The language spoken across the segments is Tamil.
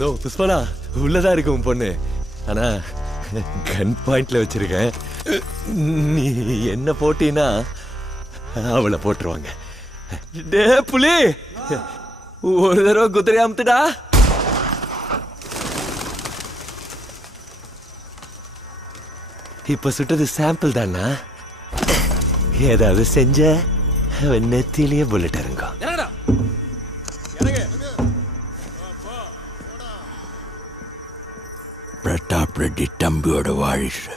நோ புஷ்பலா உள்ளதான் இருக்கு உன் பொண்ணு. ஆனா கன் பாயிண்ட்ல வச்சிருக்கேன். நீ என்ன போட்டீன்னா அவளை போட்டுருவாங்க. டே புலி, ஒரு தடவை குதிரை அமுத்துடா. இப்ப சுட்டது சாம்பிள் தானா? ஏதாவது செஞ்ச நெத்திலேயே புல்லட் இருங்க. பிரதாப் ரெட்டி தம்பியோட வாரிசு.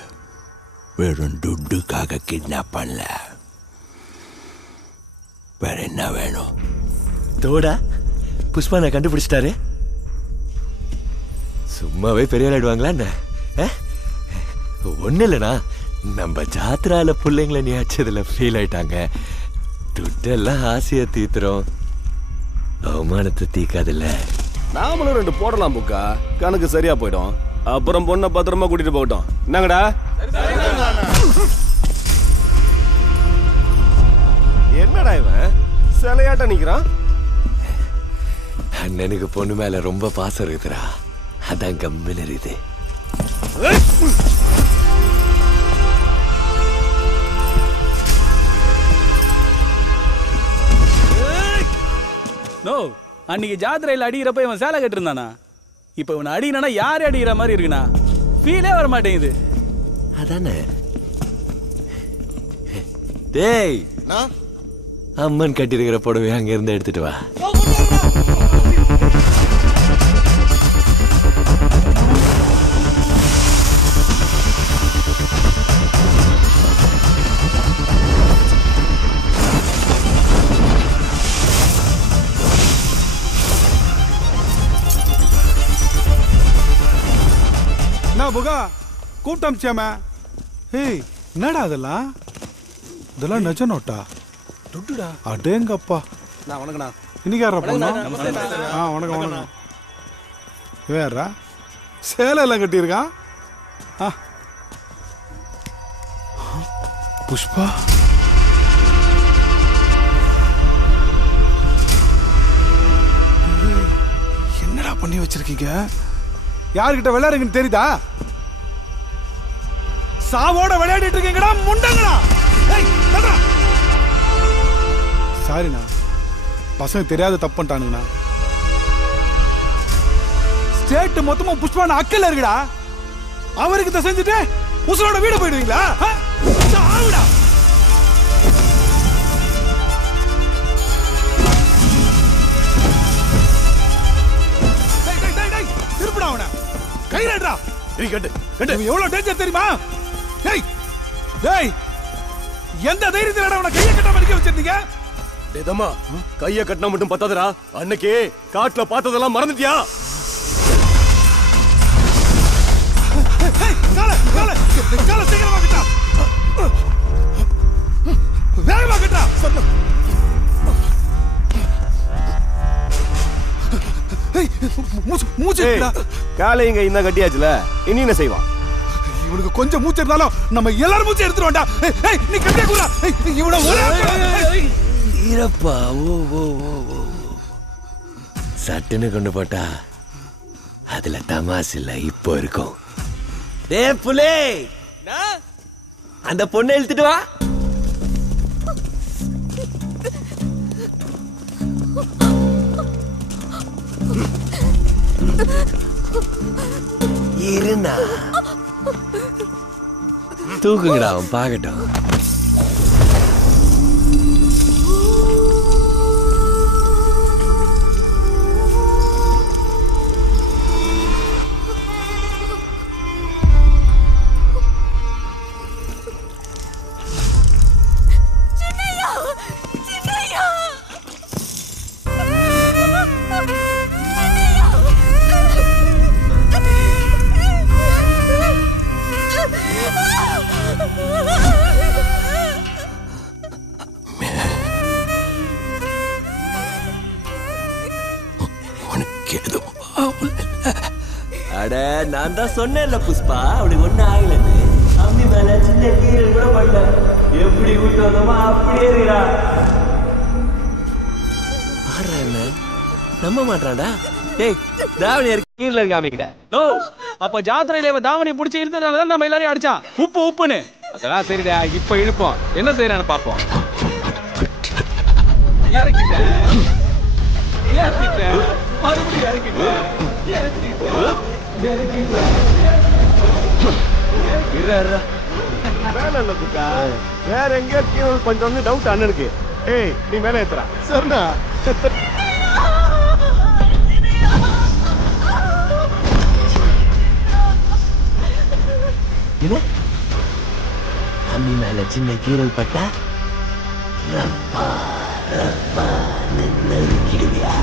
வெறும் துட்டுக்காக கிட்னாப் பண்ணல. வேற என்ன வேணும்? தோடா புஷ்பா நான் கண்டுபிடிச்சிட்டாரு. சும்மாவே பெரிய ஆயிடுவாங்களா என்ன? ஒண்ணு இல்லைண்ணா, நம்ம ஜாத்திரால பிள்ளைங்களை நீச்சதுல ஃபீல் ஆயிட்டாங்க. துட்டெல்லாம் ஆசையை தீத்துறோம், அவமானத்தை தீக்காதுல்ல. நாமளும் 2 போடலாம் புக்கா, கணக்கு சரியா போயிடும். அப்புறம் பொண்ணை பத்திரமா கூட்டிட்டு போகட்டும். என்னங்கடா என்னடா இவன் சிலையாட்ட நிக்கிறான்? அண்ணனுக்கு பொண்ணு மேல ரொம்ப பாசம் இருக்குதுடா, அதான் கம்மில் இருக்குது. நோ, அன்னைக்கு ஜாத்திரையில் அடிக்கிறப்ப இவன் சேலை கட்டிருந்தானா? இப்ப இவன் அடினா யாரு அடிக்கிற மாதிரி இருக்குண்ணா? ஃபீலே வர மாட்டேங்குது. அதானே டேய், அம்மன் கட்டிருக்கிற புடவை அங்க இருந்து எடுத்துட்டு வா. புகா கூட்டம் சேம. ஏய் என்னடா அதெல்லாம்? இதெல்லாம் நெஜ நோட்டா? துட்டுடா. அடேங்கப்பா. நான் வணக்கண்ணா. இன்னைக்கு யாரா பொண்ணு? வணக்கம் வணக்கம். வேறா சேலை எல்லாம் கட்டியிருக்கான். புஷ்பா என்னடா பண்ணி வச்சிருக்கீங்க? யாருக்கிட்ட விளையாடுங்கன்னு தெரியுதா? சாவோட விளையாடிட்டு இருக்கீங்கடா முண்டங்கடா. சாரிண்ணா, பசங்க தெரியாத தப்பு பண்ணிட்டானுங்கண்ணா. ஸ்டேட் மொத்தமா புஷ்பான அக்கல்ல இருக்குடா. அவருக்கு இதை செஞ்சுட்டு உசுரோட வீடு போயிடுவீங்களா? திருப்பிடா அவனை, கையிலடா. எவ்வளவு டேஞ்சர் தெரியுமா? டேய் டேய், எந்த தைரியத்துல அவனை கையை கட்டாம அடிக்க வச்சிருந்தீங்க? டேதம்மா, கையை கட்டினா மட்டும் பத்தாதடா. அன்னைக்கு காட்டுல பார்த்ததெல்லாம் மறந்துட்டியா? கால சீக்கிரமா கட்டா, வேகமா கட்டா. மூச்சு காலையும் கை தான் கட்டியாச்சுல, இனி என்ன செய்வான்? இவனுக்கு கொஞ்சம் மூச்சு இருந்தாலும் நம்ம எல்லாரும் மூச்சு எடுத்துருவாண்டா. நீ கட்டியா கூட இவனை ஈரப்பா. ஓ ஓ ஓ, சட்டுன்னு கொண்டு போட்டா அதுல தமாசு இல்ல, இப்போ இருக்கும். டே புலே, அந்த பொண்ணை இழுத்துட்டு வா. இருண்ணா, தூக்குங்கடா, அவன் பாக்கட்டும். அட, நான் தான் சொன்னேன்ல புஷ்பா, அவளுக்கு ஒண்ணு ஆகலன்னு. அம்மி மேல சின்ன கீரல் கூட பண்ணல. எப்படி விட்டு வந்தோமோ அப்படியே இருக்கா. பாரு, நம்ப மாட்டான்டா. டேய், தாவணி கீழே காமிக்கிட்ட நோ அப்ப ஜாத்திரையில இவன் தாவணி பிடிச்சி இருந்ததுனாலதான் நம்ம எல்லாரையும் அடிச்சான் உப்புன்னு அதெல்லாம் சரிடா இப்ப இழுப்போம் என்ன செய்யறான்னு பார்ப்போம் மேல இல்ல புக்கா வேற எங்கேயோ கீழே கொஞ்சம் டவுட் அண்ணனுக்கு ஏய் நீ மேல ஏத்துறா சரிண்ணா தம்பி மேல சின்ன கீரல் பட்டா நெருக்கிடுவியா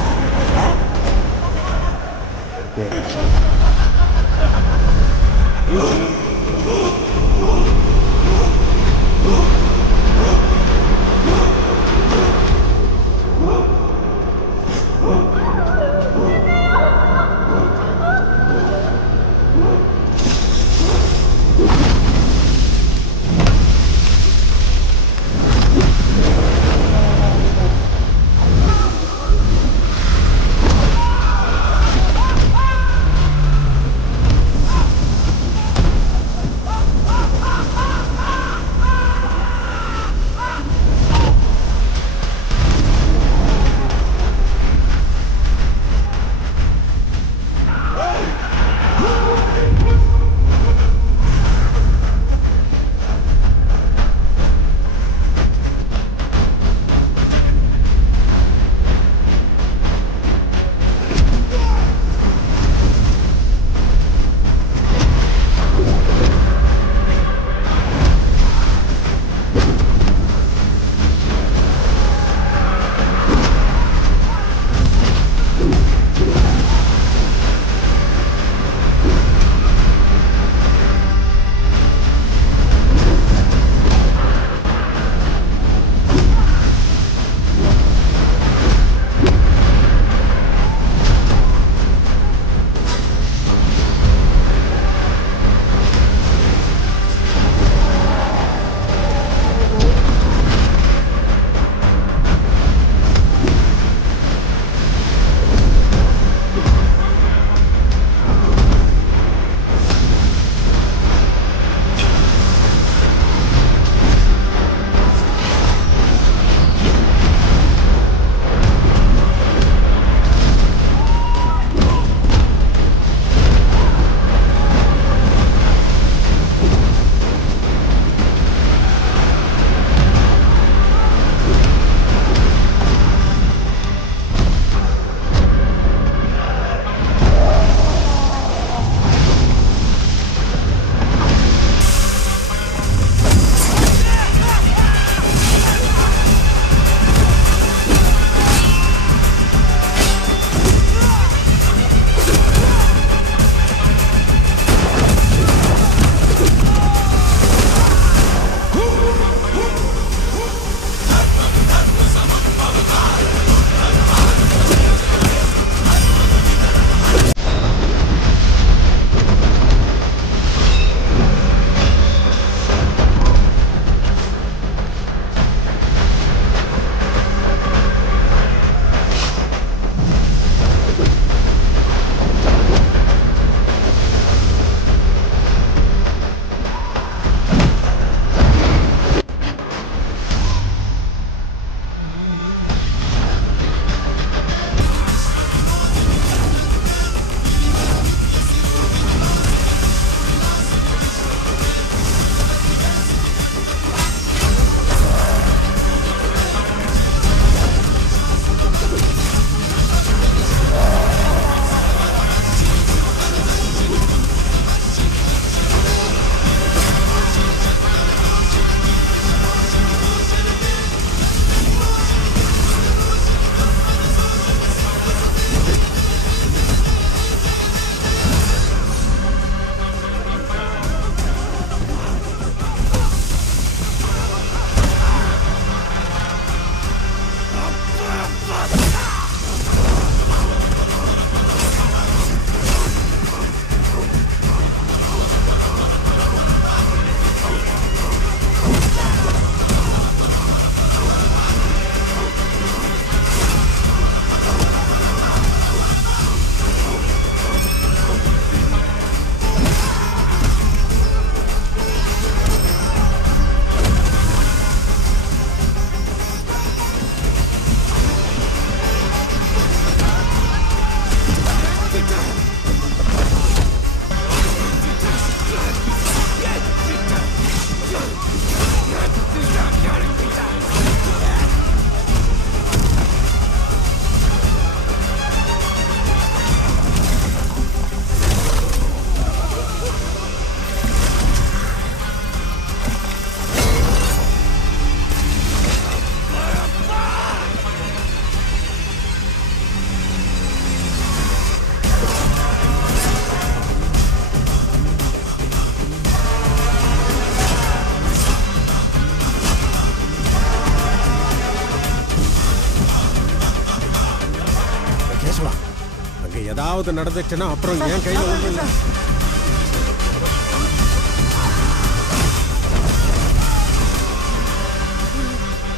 ஏதாவது நடந்துச்சுன்னா அப்புறம் என் கையில ஒண்ணு இல்ல.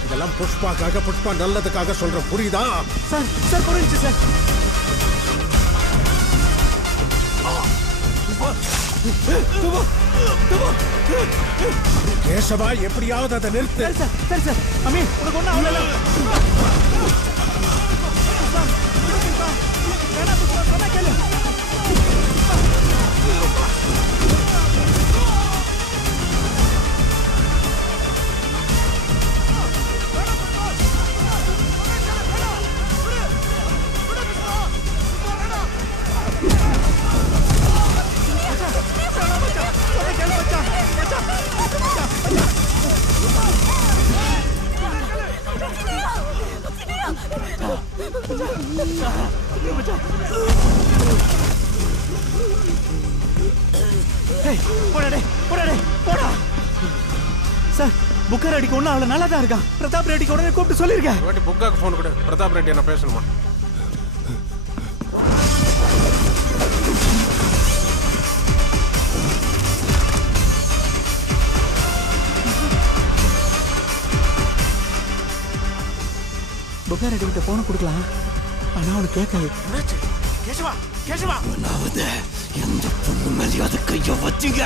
இதெல்லாம் புஷ்பாக்காக, புஷ்பா நல்லதுக்காக சொல்ற, புரியுதா? சார் புரிஞ்சுச்சு சார். கேசவா, எப்படியாவது அதை நிறுத்து. சரி சார். அம்மி உனக்கு ஒன்றும் ஆகல. சார் புக்கர் ரெட்டிக்கு ஒன்றும் அவ்வளோ நல்லா தான் இருக்கான். பிரதாப் ரெட்டிக்கு உடனே கூப்பிட்டு சொல்லியிருக்கேன். புக்காக்கு போன் கொடு. பிரதாப் ரெட்டி என்ன பேசணுமா? புக்கர் ரெட்டி கிட்ட போன கொடுக்கலாம். ஆனா அவனுக்கு கேட்காது. கேசவா, கேசவா, எந்த பொண்ணு மேலேயும் அதை கைய வச்சுங்க.